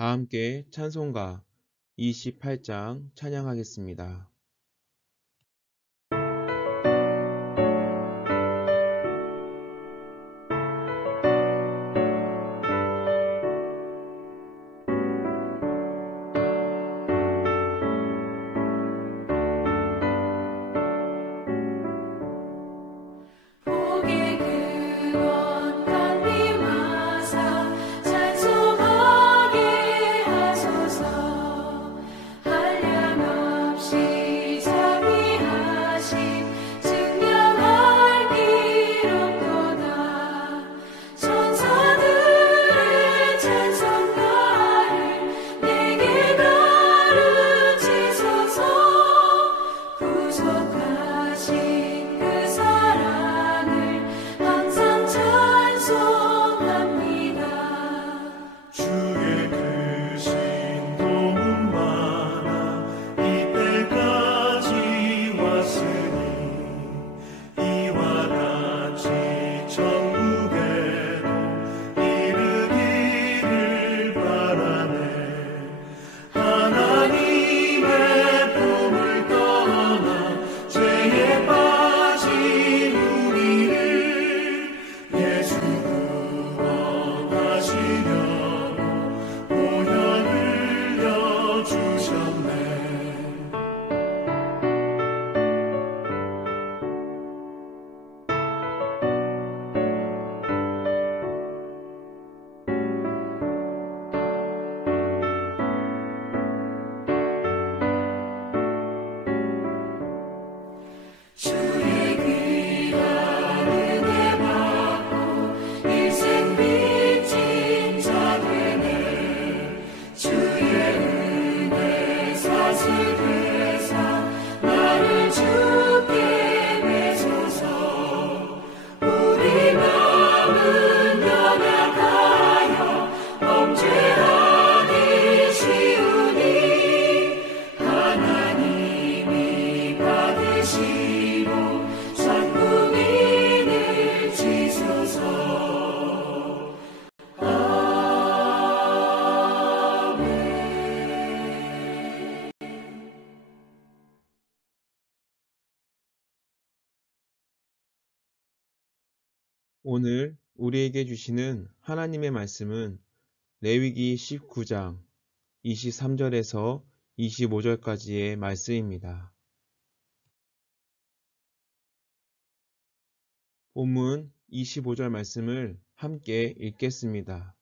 다 함께 찬송가 28장 찬양하겠습니다. 오늘 우리에게 주시는 하나님의 말씀은 레위기 19장 23절에서 25절까지의 말씀입니다. 본문 25절 말씀을 함께 읽겠습니다.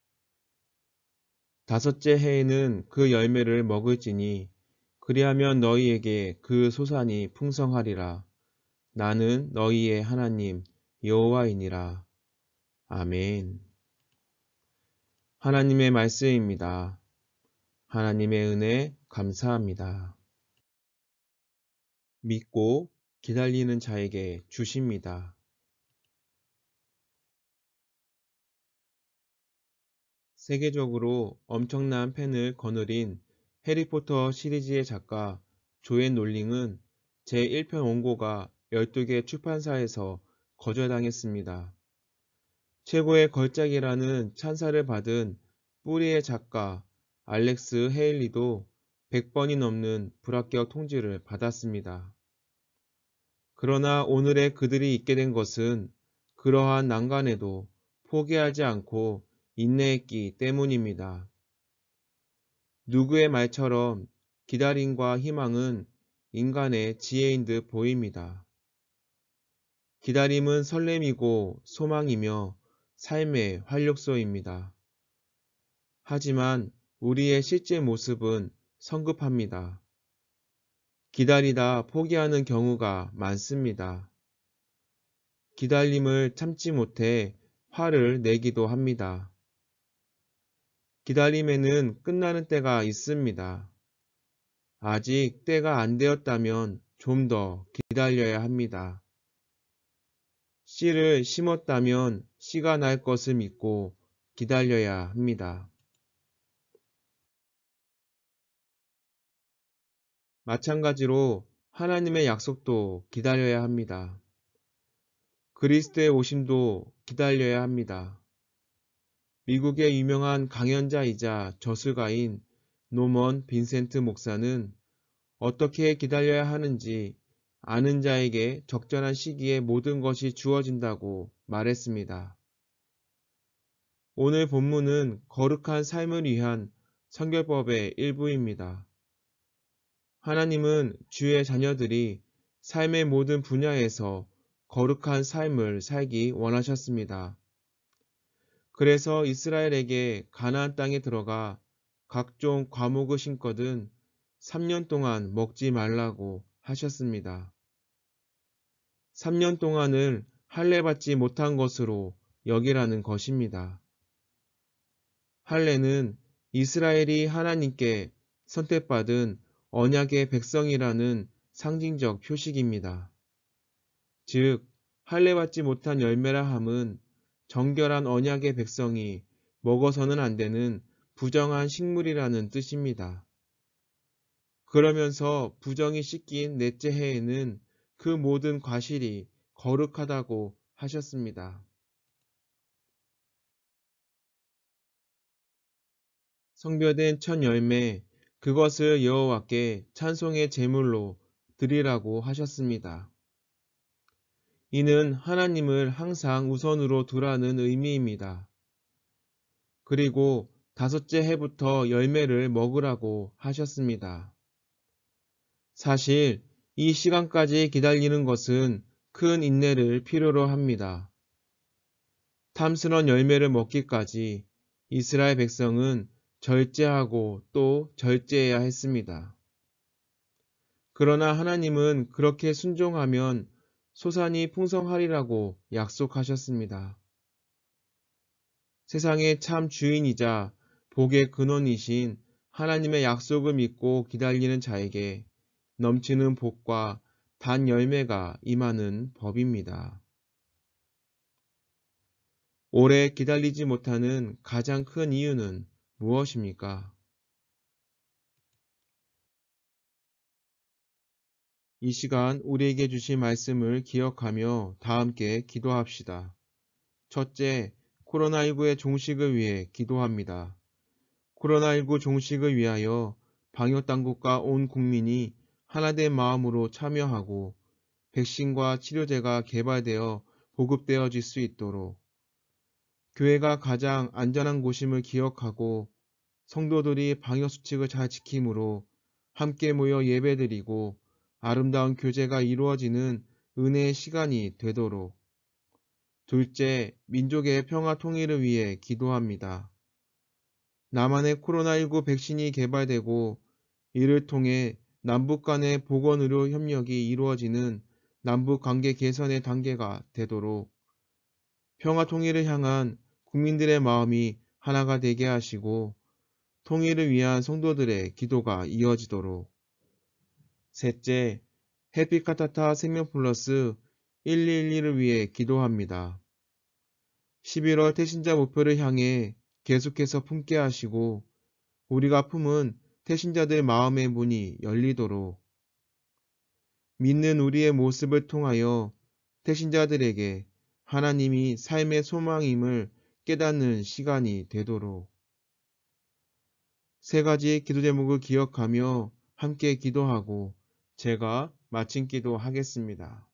다섯째 해에는 그 열매를 먹을지니 그리하면 너희에게 그 소산이 풍성하리라. 나는 너희의 하나님 여호와이니라. 아멘. 하나님의 말씀입니다. 하나님의 은혜 감사합니다. 믿고 기다리는 자에게 주십니다. 세계적으로 엄청난 팬을 거느린 해리포터 시리즈의 작가 조앤 롤링은 제1편 원고가 12개 출판사에서 거절당했습니다. 최고의 걸작이라는 찬사를 받은 뿌리의 작가 알렉스 헤일리도 100번이 넘는 불합격 통지를 받았습니다. 그러나 오늘의 그들이 있게 된 것은 그러한 난관에도 포기하지 않고 인내했기 때문입니다. 누구의 말처럼 기다림과 희망은 인간의 지혜인 듯 보입니다. 기다림은 설렘이고 소망이며 삶의 활력소입니다. 하지만 우리의 실제 모습은 성급합니다. 기다리다 포기하는 경우가 많습니다. 기다림을 참지 못해 화를 내기도 합니다. 기다림에는 끝나는 때가 있습니다. 아직 때가 안 되었다면 좀 더 기다려야 합니다. 씨를 심었다면 씨가 날 것을 믿고 기다려야 합니다. 마찬가지로 하나님의 약속도 기다려야 합니다. 그리스도의 오심도 기다려야 합니다. 미국의 유명한 강연자이자 저술가인 노먼 빈센트 목사는 어떻게 기다려야 하는지 아는 자에게 적절한 시기에 모든 것이 주어진다고 말했습니다. 오늘 본문은 거룩한 삶을 위한 선결법의 일부입니다. 하나님은 주의 자녀들이 삶의 모든 분야에서 거룩한 삶을 살기 원하셨습니다. 그래서 이스라엘에게 가나안 땅에 들어가 각종 과목을 심거든 3년 동안 먹지 말라고 하셨습니다. 3년 동안을 할례받지 못한 것으로 여기라는 것입니다. 할례는 이스라엘이 하나님께 선택받은 언약의 백성이라는 상징적 표식입니다. 즉, 할례받지 못한 열매라 함은 정결한 언약의 백성이 먹어서는 안 되는 부정한 식물이라는 뜻입니다. 그러면서 부정이 씻긴 넷째 해에는 그 모든 과실이 거룩하다고 하셨습니다. 성별된 첫 열매, 그것을 여호와께 찬송의 제물로 드리라고 하셨습니다. 이는 하나님을 항상 우선으로 두라는 의미입니다. 그리고 다섯째 해부터 열매를 먹으라고 하셨습니다. 사실 이 시간까지 기다리는 것은 큰 인내를 필요로 합니다. 탐스런 열매를 먹기까지 이스라엘 백성은 절제하고 또 절제해야 했습니다. 그러나 하나님은 그렇게 순종하면 소산이 풍성하리라고 약속하셨습니다. 세상의 참 주인이자 복의 근원이신 하나님의 약속을 믿고 기다리는 자에게 넘치는 복과 단 열매가 임하는 법입니다. 오래 기다리지 못하는 가장 큰 이유는 무엇입니까? 이 시간 우리에게 주신 말씀을 기억하며 다 함께 기도합시다. 첫째, 코로나19의 종식을 위해 기도합니다. 코로나19 종식을 위하여 방역당국과 온 국민이 하나된 마음으로 참여하고 백신과 치료제가 개발되어 보급되어질 수 있도록 교회가 가장 안전한 곳임을 기억하고 성도들이 방역수칙을 잘 지킴으로 함께 모여 예배드리고 아름다운 교제가 이루어지는 은혜의 시간이 되도록 둘째, 민족의 평화 통일을 위해 기도합니다. 남한의 코로나19 백신이 개발되고 이를 통해 남북 간의 보건의료 협력이 이루어지는 남북 관계 개선의 단계가 되도록 평화 통일을 향한 국민들의 마음이 하나가 되게 하시고 통일을 위한 성도들의 기도가 이어지도록 셋째, 해피카타타 생명플러스 1212를 위해 기도합니다. 11월 태신자 목표를 향해 계속해서 품게 하시고 우리가 품은 태신자들 마음의 문이 열리도록 믿는 우리의 모습을 통하여 태신자들에게 하나님이 삶의 소망임을 깨닫는 시간이 되도록 세 가지 기도 제목을 기억하며 함께 기도하고 제가 마친 기도하겠습니다.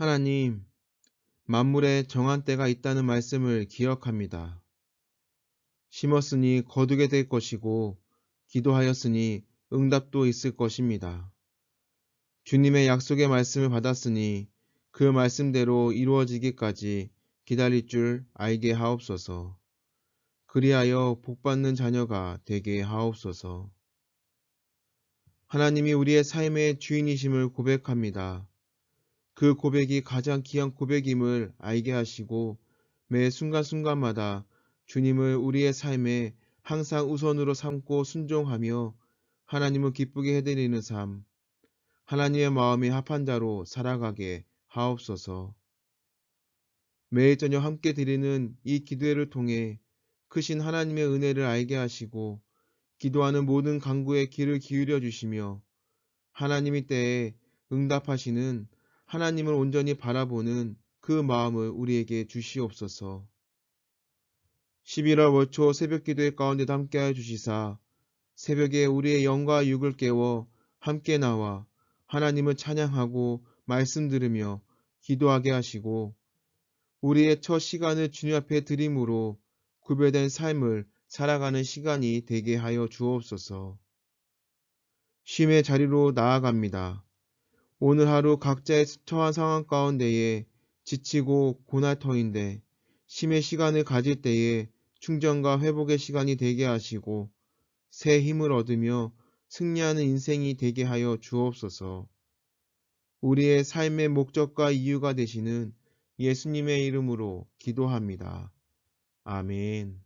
하나님, 만물에 정한 때가 있다는 말씀을 기억합니다. 심었으니 거두게 될 것이고 기도하였으니 응답도 있을 것입니다. 주님의 약속의 말씀을 받았으니 그 말씀대로 이루어지기까지 기다릴 줄 알게 하옵소서. 그리하여 복받는 자녀가 되게 하옵소서. 하나님이 우리의 삶의 주인이심을 고백합니다. 그 고백이 가장 귀한 고백임을 알게 하시고 매 순간순간마다 주님을 우리의 삶에 항상 우선으로 삼고 순종하며 하나님을 기쁘게 해드리는 삶, 하나님의 마음에 합한 자로 살아가게 하옵소서. 매일 저녁 함께 드리는 이 기도회를 통해 크신 하나님의 은혜를 알게 하시고 기도하는 모든 간구에 귀를 기울여 주시며 하나님이 때에 응답하시는 하나님을 온전히 바라보는 그 마음을 우리에게 주시옵소서. 11월 월초 새벽 기도회 가운데도 함께하여 주시사 새벽에 우리의 영과 육을 깨워 함께 나와 하나님을 찬양하고 말씀 들으며 기도하게 하시고 우리의 첫 시간을 주님 앞에 드림으로 구별된 삶을 살아가는 시간이 되게 하여 주옵소서. 쉼의 자리로 나아갑니다. 오늘 하루 각자의 처한 상황 가운데에 지치고 고날 터인데 쉼의 시간을 가질 때에 충전과 회복의 시간이 되게 하시고 새 힘을 얻으며 승리하는 인생이 되게 하여 주옵소서. 우리의 삶의 목적과 이유가 되시는 예수님의 이름으로 기도합니다. 아멘.